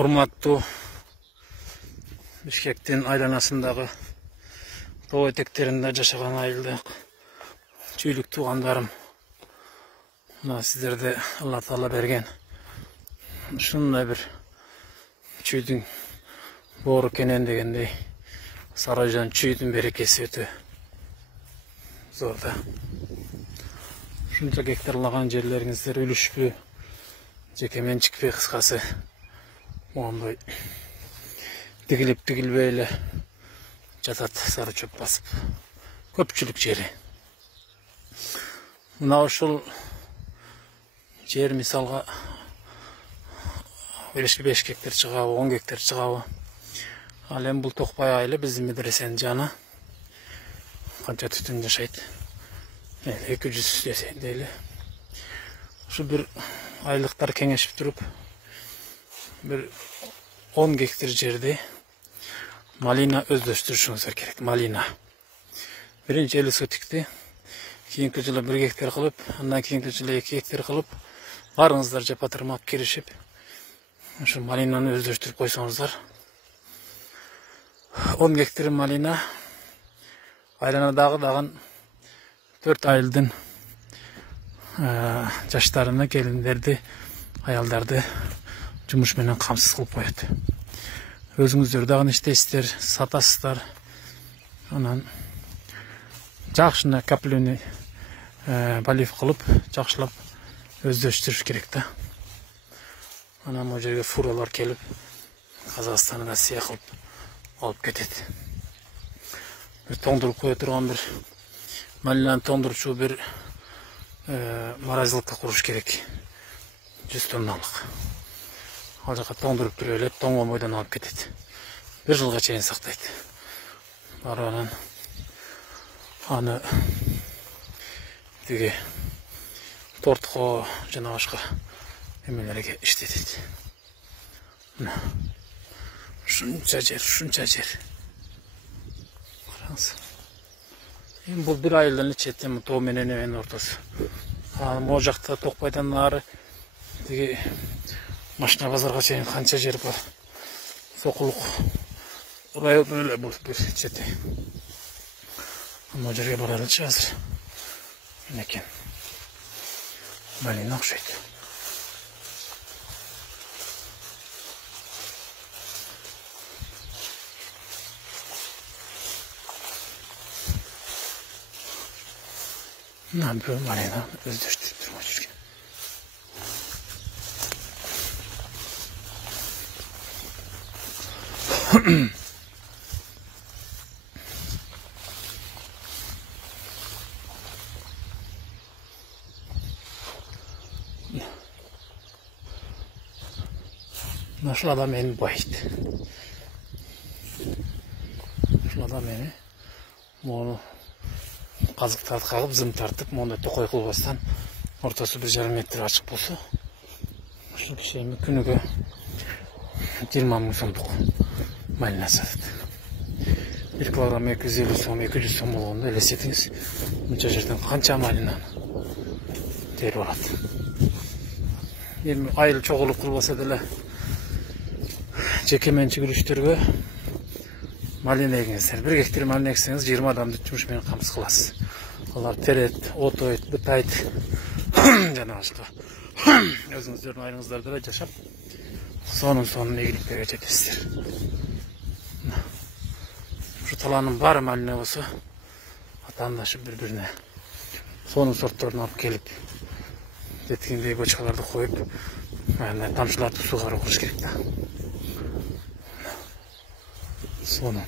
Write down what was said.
Урматтуу Бишкектин айланасындагы тоо этектеринде жашаган айылдык чүйлүк туугандарым, мына сиздерде Алла Таала берген ушундай бир чүйдүн боору кенен дегендей Сарайжан чүйдүн берекеси өтө зор да. Ушунча гектарлаган жерлериңиздер үлүшпү, жеке менчикпи, кыскасы моундай тигилип тигилбей эле жатат сары чөп басып. Көпчүлүк жери. Мына ушул жер мисалга 5 гектар чыгабы, 10 гектар чыгабы. Ал эми бул Токпай айылы биздин медресенин жаны. Канча түтүн жашайт? 200 десе дейли. Ушу бир айлыктар кеңешип туруп, бир 10 гектар жерди малина өздөштүрүшүңүздөр керек. Малина. Биринчи эле сотикти, кийинки жылы 1 гектар кылып, андан кийинки жылы 2 гектар кылып, барыңыздар жапатырмак киришип, ушу малинаны өздөштүрүп койсоңуздар. 10 гектар малина айланадагы дагы 4 айылдын жаштарына, келиндерди, аялдарды жумуш менен камсыз кылып коет. Өзүңүздөр дагы иштейсиздер, сатасыздар. Анан жакшына капленый полив кылып, жакшылап өздөштүрүш керек да. Анан могу жерге фуралар келип, Казакстандан Россия кылып алып кетет. Бир тоңдуруп кое турган бир малинаны тоңдурчу бир морозилка куруш керек. 100 тонналык. Ал жака тоңдуруп туруп эле тоңгомойдон алып кетет. 1 жылга чейин сактайт. Барып аны тиги тортко жана башка эмелерге иштетет. Мына ушунча жер. Караңыз. Эми бул бир айылдын ичи, тоо менен эменин ортосу. Могу жакта Токпайдан нары тиги машина базарга чейин канча жер бар. Сокулук району эле бул бир чети. Могу жерге баралычы азыр. Энекен. Малина окшойт. Мына бир малина өздөштүрүп турмай жүргөн. Ушул адам мени байыт. Ушул адам мени мону казыктарды кагып, зым тартып, мондай токой кылбастан ортосу 1,5 метр ачык болсо, ушул киши эми күнүгө 20 000 сомдук малина сатат. 1 килограмм 250 сом, 200 сом болгондо элестетиңиз, мынча жерден канча малинаны терип алат. Эми айыл чогулуп кылбаса деле жеке менчик үлүштөргө малина эгиңиздер. 1 гектар малина эксеңиз 20 адамды жумуш менен камсыз кыласыз. Алар терет, отойт, бытайт, жана башка. Өзүңүздөрдүн айылыңыздарда эле жашап, сонун ийгиликтерге жетесиздер. Ушу талаанын баары малина болсо, атаандашып бири-бирине сонун сортторун алып келип, жеткендей бочкаларды коюп, тамчылатып сууга кылыш керек да. Сонун.